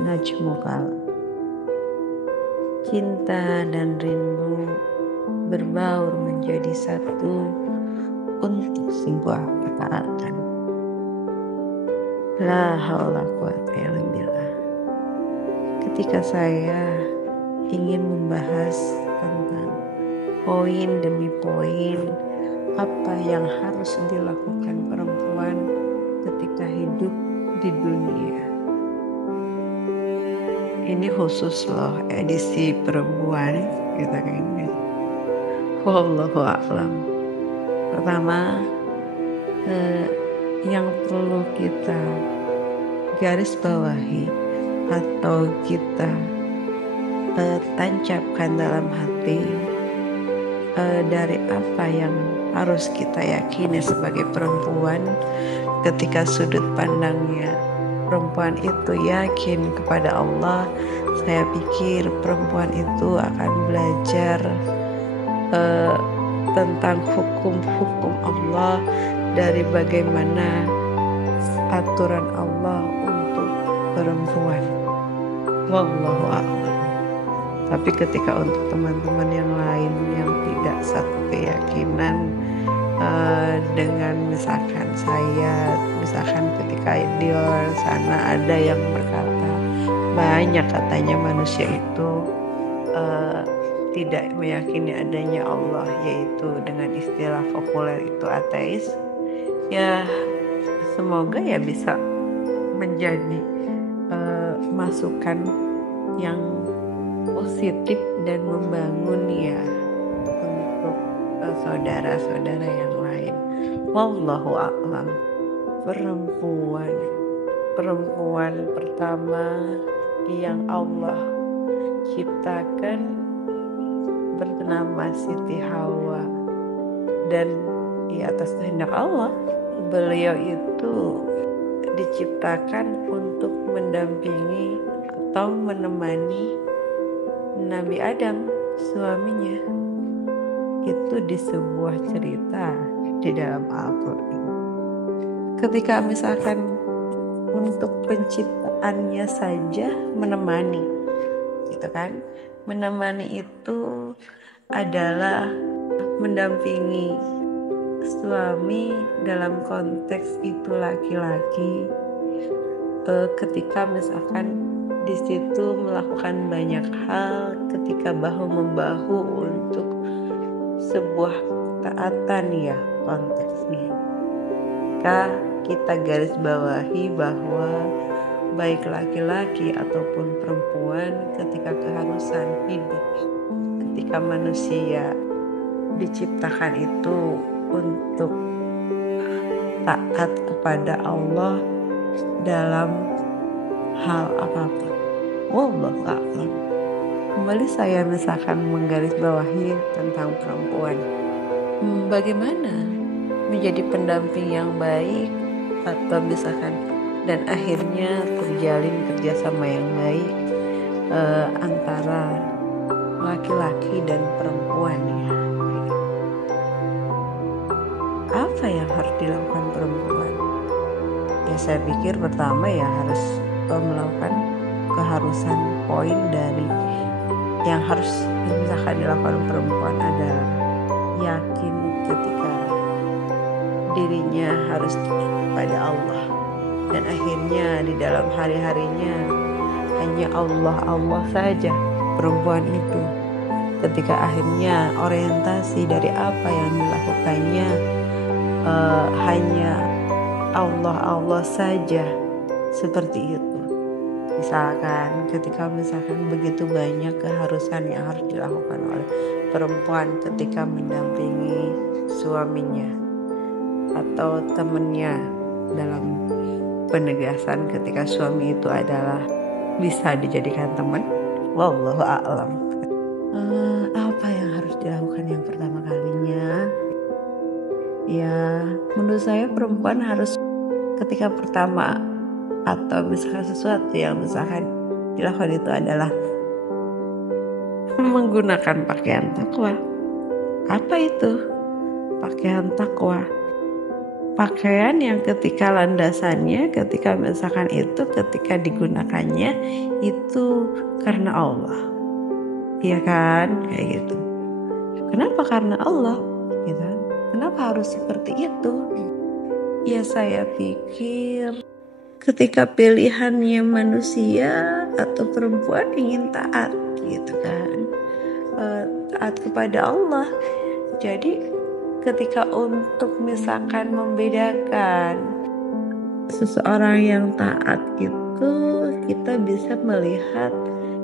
najmukal. Cinta dan rindu berbaur menjadi satu untuk sebuah ketaatan. La haula quwata illa billah. Ketika saya ingin membahas tentang poin demi poin apa yang harus dilakukan perempuan ketika hidup di dunia. Ini khusus loh edisi perempuan kita kayaknya. Wallahu a'lam. Pertama, yang perlu kita garis bawahi atau kita tancapkan dalam hati dari apa yang harus kita yakini sebagai perempuan ketika sudut pandangnya perempuan itu yakin kepada Allah. Saya pikir perempuan itu akan belajar tentang hukum-hukum Allah, dari bagaimana aturan Allah untuk perempuan. Wallahu a'lam. Tapi ketika untuk teman-teman yang lain yang tidak satu keyakinan dengan misalkan saya, misalkan ketika di luar sana ada yang berkata banyak katanya manusia itu tidak meyakini adanya Allah, yaitu dengan istilah populer itu ateis. Ya semoga ya bisa menjadi masukan yang positif dan membangun ya untuk saudara-saudara yang lain. Wallahu a'lam. Perempuan pertama yang Allah ciptakan bernama Siti Hawa, dan di atas kehendak Allah beliau itu diciptakan untuk mendampingi atau menemani Nabi Adam, suaminya. Itu di sebuah cerita di dalam Al-Quran. Ketika misalkan untuk penciptaannya saja menemani, gitu kan? Menemani itu adalah mendampingi suami dalam konteks itu laki-laki ketika misalkan di situ melakukan banyak hal ketika bahu membahu untuk sebuah taatan ya konteksnya. Kita garis bawahi bahwa baik laki-laki ataupun perempuan ketika keharusan hidup, ketika manusia diciptakan itu untuk taat kepada Allah dalam hal apapun. Wallahu a'lam. Kembali saya misalkan menggarisbawahi tentang perempuan. Bagaimana menjadi pendamping yang baik atau misalkan dan akhirnya terjalin kerjasama yang baik antara laki-laki dan perempuan ya. Apa yang harus dilakukan perempuan? Ya saya pikir pertama ya harus melakukan keharusan poin dari yang harus misalkan dilakukan perempuan adalah yakin ketika dirinya harus kepada Allah, dan akhirnya di dalam hari-harinya hanya Allah saja perempuan itu. Ketika akhirnya orientasi dari apa yang dilakukannya hanya Allah saja, seperti itu. Misalkan ketika begitu banyak keharusan yang harus dilakukan oleh perempuan ketika mendampingi suaminya atau temannya, dalam penegasan ketika suami itu adalah bisa dijadikan teman. Wallahu a'lam. Apa yang harus dilakukan yang pertama kalinya? Ya menurut saya perempuan harus ketika pertama atau misalkan sesuatu yang misalkan dilakukan itu adalah menggunakan pakaian takwa. Apa itu pakaian takwa? pakaian yang ketika landasannya, ketika misalkan itu, ketika digunakannya itu karena Allah, iya kan, kayak gitu. Kenapa karena Allah, gitu? Kenapa harus seperti itu? Ya saya pikir ketika pilihannya manusia atau perempuan ingin taat, gitu kan, taat kepada Allah. Jadi ketika untuk misalkan membedakan seseorang yang taat itu, kita bisa melihat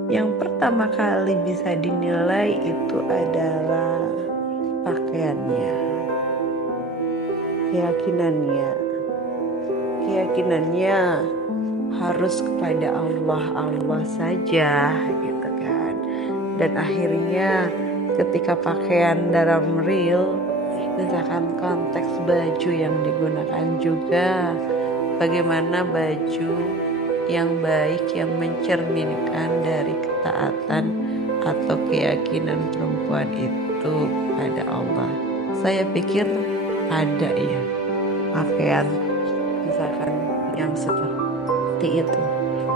yang pertama kali bisa dinilai itu adalah pakaiannya, keyakinannya harus kepada Allah saja, gitu kan. Dan akhirnya ketika pakaian dalam real, misalkan konteks baju yang digunakan juga, bagaimana baju yang baik yang mencerminkan dari ketaatan atau keyakinan perempuan itu pada Allah. Saya pikir ada ya pakaian misalkan yang seperti itu,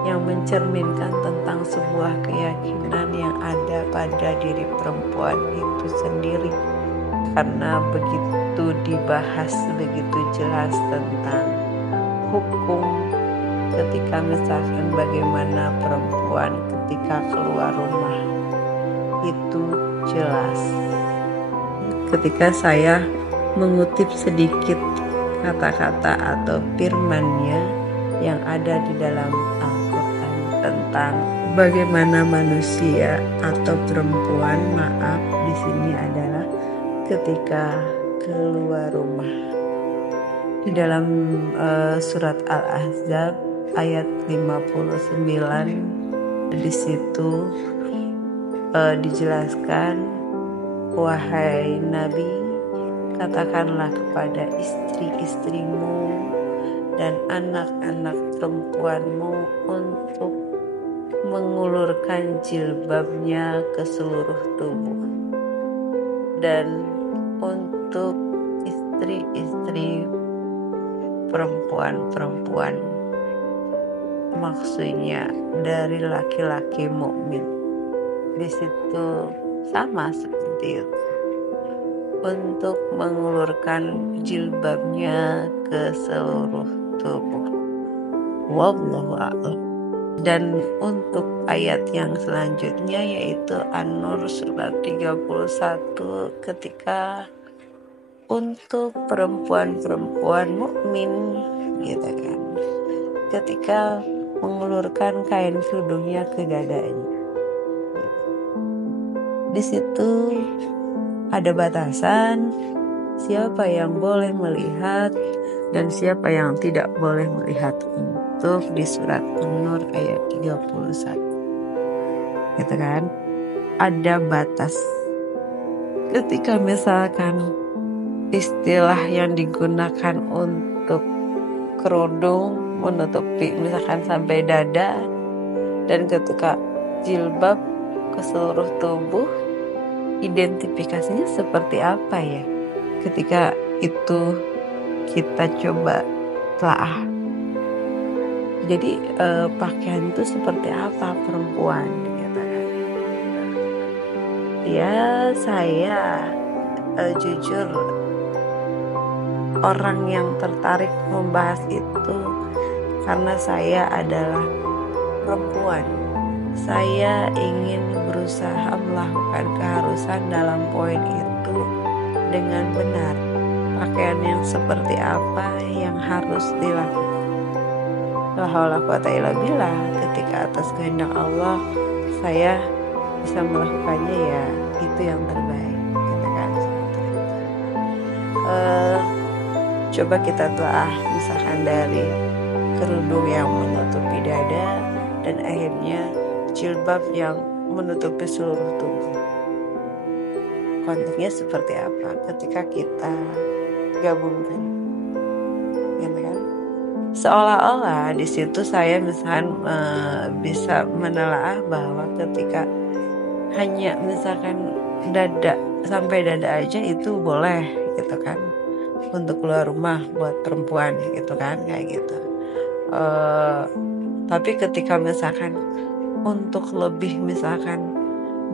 yang mencerminkan tentang sebuah keyakinan yang ada pada diri perempuan itu sendiri. Karena begitu dibahas begitu jelas tentang hukum ketika misalkan bagaimana perempuan ketika keluar rumah, itu jelas. Ketika saya mengutip sedikit kata-kata atau firman-Nya yang ada di dalam Al-Quran tentang bagaimana manusia atau perempuan, maaf, di sini adalah ketika keluar rumah. Di dalam surat Al-Ahzab ayat 59, di situ dijelaskan, wahai Nabi, katakanlah kepada istri-istrimu dan anak-anak perempuanmu untuk mengulurkan jilbabnya ke seluruh tubuh, dan untuk istri-istri perempuan, maksudnya dari laki-laki mukmin. Di situ sama seperti itu, untuk mengulurkan jilbabnya ke seluruh tubuh. Wallahu a'lam. Dan untuk ayat yang selanjutnya yaitu An-Nur surat 31, ketika untuk perempuan-perempuan mukmin, gitu kan, ketika mengulurkan kain kerudungnya ke dadanya. Di situ ada batasan siapa yang boleh melihat dan siapa yang tidak boleh melihat, untuk di surat An-Nur ayat 31, gitu kan, ada batas. Ketika misalkan istilah yang digunakan untuk kerudung menutupi misalkan sampai dada, dan ketika jilbab ke seluruh tubuh, identifikasinya seperti apa ya? Ketika itu kita coba telah. Jadi pakaian itu seperti apa perempuan, dikatakan. Ya saya jujur orang yang tertarik membahas itu karena saya adalah perempuan. Saya ingin berusaha melakukan keharusan dalam poin itu dengan benar. Pakaian yang seperti apa yang harus dilakukan. La haula wa quwwata illa billah. Ketika atas kehendak Allah saya bisa melakukannya, ya itu yang terbaik, gitu kan. Coba kita telah misalkan dari kerudung yang menutupi dada dan akhirnya jilbab yang menutupi seluruh tubuh. Konteksnya seperti apa ketika kita gabungkan, gitu kan? Seolah-olah di situ saya misalkan bisa menelaah bahwa ketika hanya misalkan dada sampai dada aja itu boleh, gitu kan. untuk keluar rumah buat perempuan gitu kan, kayak gitu. Tapi ketika misalkan untuk lebih misalkan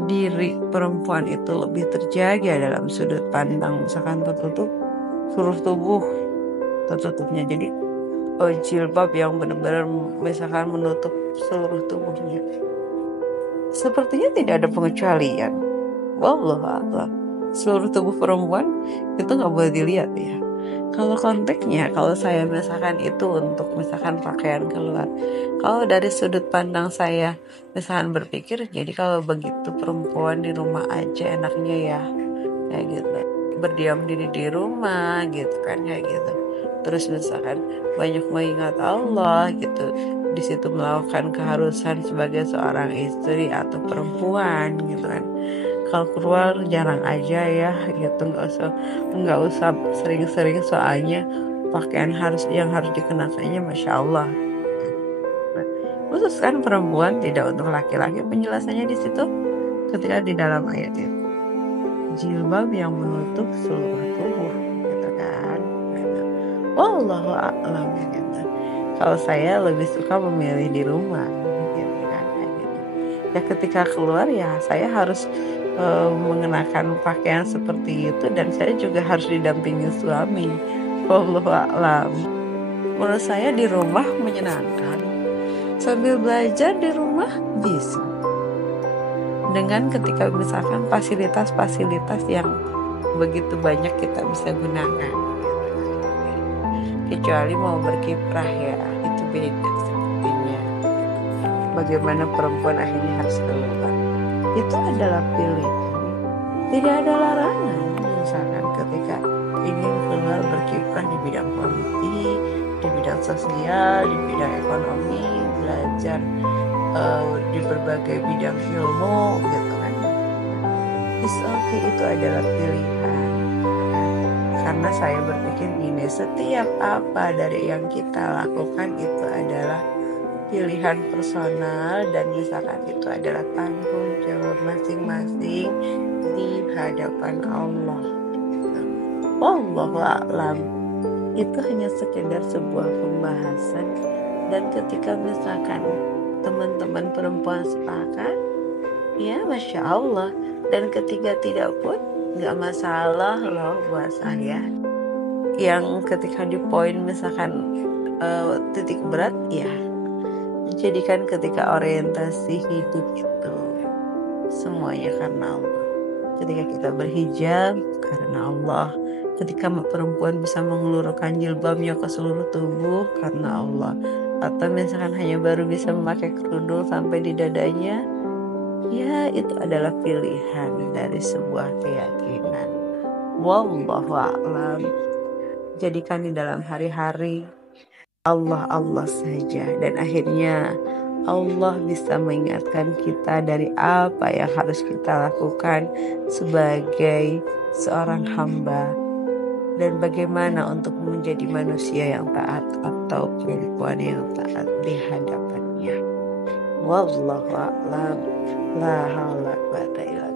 diri perempuan itu lebih terjaga dalam sudut pandang misalkan tertutup seluruh tubuh, tertutupnya jadi jilbab yang benar-benar misalkan menutup seluruh tubuhnya, sepertinya tidak ada pengecualian. Wallahu a'lam. Seluruh tubuh perempuan itu nggak boleh dilihat ya. Kalau konteksnya, kalau saya misalkan itu untuk misalkan pakaian keluar, kalau dari sudut pandang saya misalkan berpikir, jadi kalau begitu perempuan di rumah aja enaknya ya, kayak gitu, berdiam diri di rumah gitu kan, kayak gitu. Terus misalkan banyak mengingat Allah gitu, di situ melakukan keharusan sebagai seorang istri atau perempuan gitu kan. Kalau keluar jarang aja ya gitu, nggak usah sering-sering, soalnya pakaian yang harus dikenakannya Masya Allah. Nah, khusus kan perempuan, tidak untuk laki-laki. Penjelasannya di situ ketika di dalam ayat itu, jilbab yang menutup seluruh tubuh gitu kan. Wallahu a'lam gitu. Kalau saya lebih suka memilih di rumah gitu kan, kayak gitu. Ya ketika keluar ya saya harus mengenakan pakaian seperti itu, dan saya juga harus didampingi suami. Wallahu a'lam. Menurut saya di rumah menyenangkan, sambil belajar di rumah bisa, dengan ketika misalkan fasilitas-fasilitas yang begitu banyak kita bisa gunakan, kecuali mau berkiprah ya itu beda sepertinya. Bagaimana perempuan akhirnya harus keluar, itu adalah pilihan. Tidak ada larangan misalkan ketika ingin keluar berkiprah di bidang politik, di bidang sosial, di bidang ekonomi, belajar di berbagai bidang ilmu gitu kan. Itu adalah pilihan. Karena saya berpikir gini, setiap apa dari yang kita lakukan itu adalah pilihan personal, dan misalkan itu adalah tanggung jawab masing-masing di hadapan Allah. Wallahu a'lam. Itu hanya sekedar sebuah pembahasan, dan ketika misalkan teman-teman perempuan sepakat, ya Masya Allah. Dan ketika tidak pun nggak masalah loh buat saya. Yang ketika di poin misalkan titik berat ya, jadikan ketika orientasi hidup itu semuanya karena Allah. Ketika kita berhijab karena Allah, ketika perempuan bisa mengelurkan jilbabnya ke seluruh tubuh karena Allah, atau misalkan hanya baru bisa memakai kerudung sampai di dadanya, ya itu adalah pilihan dari sebuah keyakinan. Wallahu a'lam. Jadikan di dalam hari-hari Allah saja, dan akhirnya Allah bisa mengingatkan kita dari apa yang harus kita lakukan sebagai seorang hamba, dan bagaimana untuk menjadi manusia yang taat atau perempuan yang taat di hadapannya. Wallahu a'lam. La haula wa la quwata illa